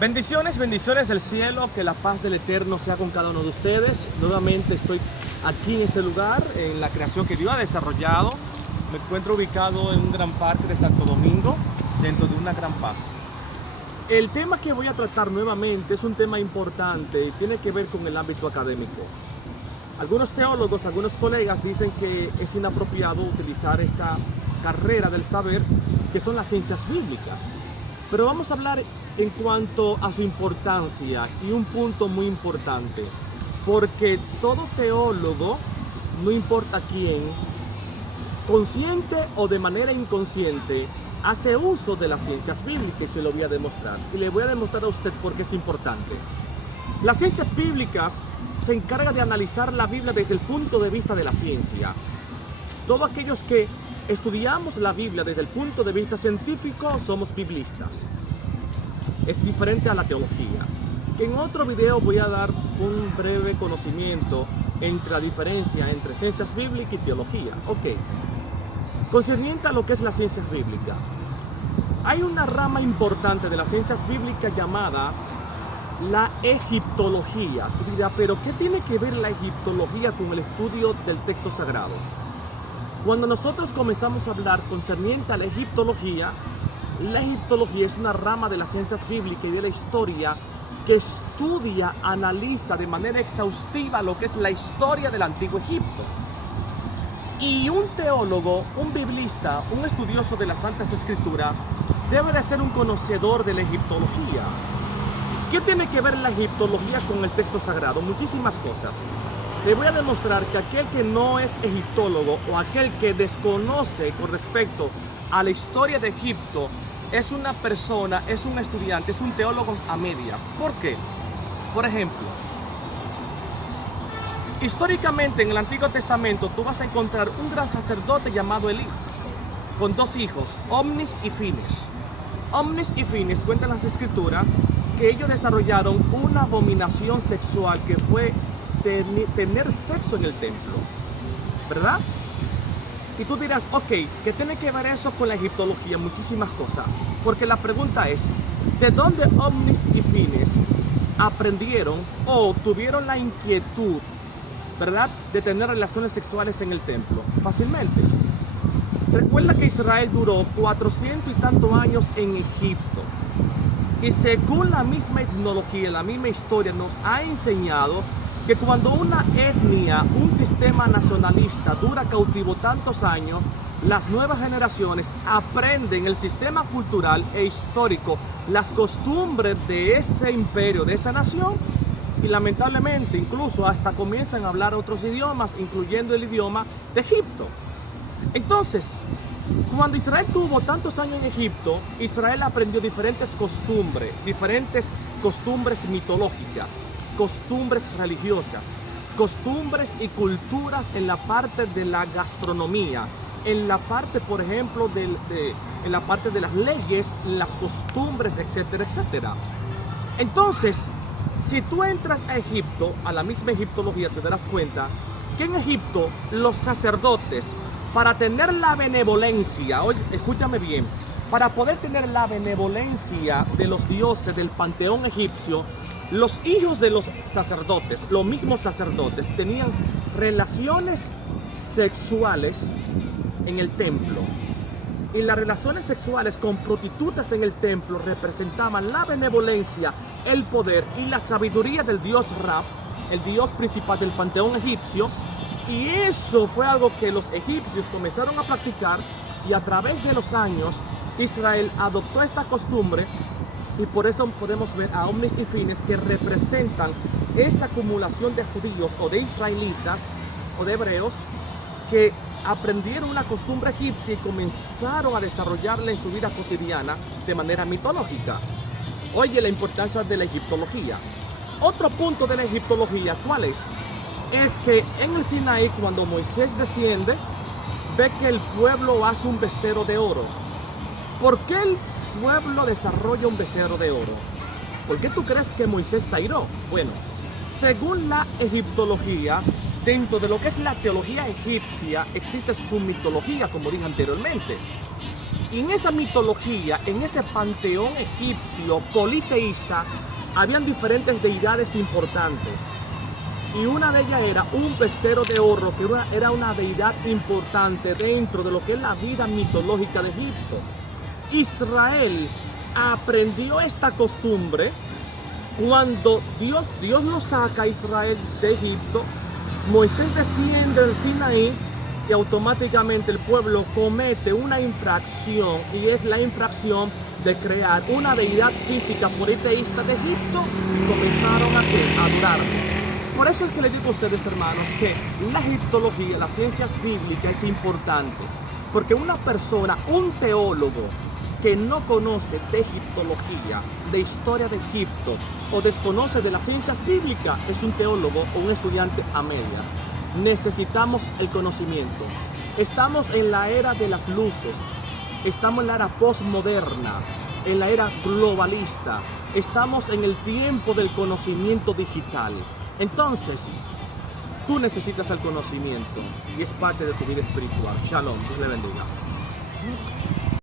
Bendiciones, bendiciones del cielo, que la paz del Eterno sea con cada uno de ustedes. Nuevamente estoy aquí en este lugar, en la creación que Dios ha desarrollado. Me encuentro ubicado en un gran parque de Santo Domingo, dentro de una gran paz. El tema que voy a tratar nuevamente es un tema importante y tiene que ver con el ámbito académico. Algunos teólogos, algunos colegas dicen que es inapropiado utilizar esta carrera del saber, que son las ciencias bíblicas. Pero vamos a hablar en cuanto a su importancia y un punto muy importante, porque todo teólogo, no importa quién, consciente o de manera inconsciente, hace uso de las ciencias bíblicas, y se lo voy a demostrar. Y le voy a demostrar a usted por qué es importante. Las ciencias bíblicas se encargan de analizar la Biblia desde el punto de vista de la ciencia. Todos aquellos que estudiamos la Biblia desde el punto de vista científico somos biblistas. Es diferente a la teología. En otro video voy a dar un breve conocimiento entre la diferencia entre ciencias bíblicas y teología. Ok. Concerniente a lo que es la ciencia bíblica, hay una rama importante de las ciencias bíblicas llamada la egiptología. Tú dirás, pero ¿qué tiene que ver la egiptología con el estudio del texto sagrado? Cuando nosotros comenzamos a hablar concerniente a la egiptología es una rama de las ciencias bíblicas y de la historia que estudia, analiza de manera exhaustiva lo que es la historia del antiguo Egipto. Y un teólogo, un biblista, un estudioso de las Santas Escrituras debe de ser un conocedor de la egiptología. ¿Qué tiene que ver la egiptología con el texto sagrado? Muchísimas cosas. Le voy a demostrar que aquel que no es egiptólogo o aquel que desconoce con respecto a la historia de Egipto es una persona, es un estudiante, es un teólogo a media. ¿Por qué? Por ejemplo, históricamente en el Antiguo Testamento tú vas a encontrar un gran sacerdote llamado Elí, con dos hijos, Omnis y Fines. Omnis y Fines cuentan las escrituras que ellos desarrollaron una abominación sexual que fue tener sexo en el templo, ¿verdad? Y tú dirás, ok, ¿qué tiene que ver eso con la egiptología? Muchísimas cosas. Porque la pregunta es, ¿de dónde Omnis y Fines aprendieron o tuvieron la inquietud, ¿verdad?, de tener relaciones sexuales en el templo? Fácilmente. Recuerda que Israel duró 400 y tantos años en Egipto. Y según la misma etnología, la misma historia nos ha enseñado que cuando una etnia, un sistema nacionalista dura cautivo tantos años, las nuevas generaciones aprenden el sistema cultural e histórico, las costumbres de ese imperio, de esa nación, y lamentablemente incluso hasta comienzan a hablar otros idiomas, incluyendo el idioma de Egipto. Entonces, cuando Israel tuvo tantos años en Egipto, Israel aprendió diferentes costumbres mitológicas, costumbres religiosas, costumbres y culturas en la parte de la gastronomía, en la parte, por ejemplo, en la parte de las leyes, las costumbres, etcétera, etcétera. Entonces, si tú entras a Egipto, a la misma egiptología, te darás cuenta que en Egipto los sacerdotes, para tener la benevolencia, oye, escúchame bien, para poder tener la benevolencia de los dioses del panteón egipcio, los hijos de los sacerdotes, los mismos sacerdotes, tenían relaciones sexuales en el templo. Y las relaciones sexuales con prostitutas en el templo representaban la benevolencia, el poder y la sabiduría del dios Ra, el dios principal del panteón egipcio. Y eso fue algo que los egipcios comenzaron a practicar, y a través de los años Israel adoptó esta costumbre. Y por eso podemos ver a Omnis y Fines, que representan esa acumulación de judíos o de israelitas o de hebreos que aprendieron una costumbre egipcia y comenzaron a desarrollarla en su vida cotidiana de manera mitológica. Oye, la importancia de la egiptología. Otro punto de la egiptología, ¿cuál es? Es que en el Sinaí, cuando Moisés desciende, ve que el pueblo hace un becerro de oro. ¿Por qué el pueblo desarrolla un becerro de oro? ¿Por qué tú crees que Moisés se airó? Bueno, según la egiptología, dentro de lo que es la teología egipcia, existe su mitología, como dije anteriormente. Y en esa mitología, en ese panteón egipcio politeísta, habían diferentes deidades importantes. Y una de ellas era un becerro de oro, que era una deidad importante dentro de lo que es la vida mitológica de Egipto. Israel aprendió esta costumbre cuando Dios lo saca a Israel de Egipto. Moisés desciende del Sinaí y automáticamente el pueblo comete una infracción, y es la infracción de crear una deidad física politeísta de Egipto, y comenzaron a adorarlo. Por eso es que les digo a ustedes, hermanos, que la egiptología, las ciencias bíblicas es importante, porque una persona, un teólogo que no conoce de egiptología, de historia de Egipto, o desconoce de las ciencias bíblicas, es un teólogo o un estudiante a media. Necesitamos el conocimiento. Estamos en la era de las luces, estamos en la era postmoderna, en la era globalista, estamos en el tiempo del conocimiento digital. Entonces, tú necesitas el conocimiento y es parte de tu vida espiritual. Shalom, Dios le bendiga.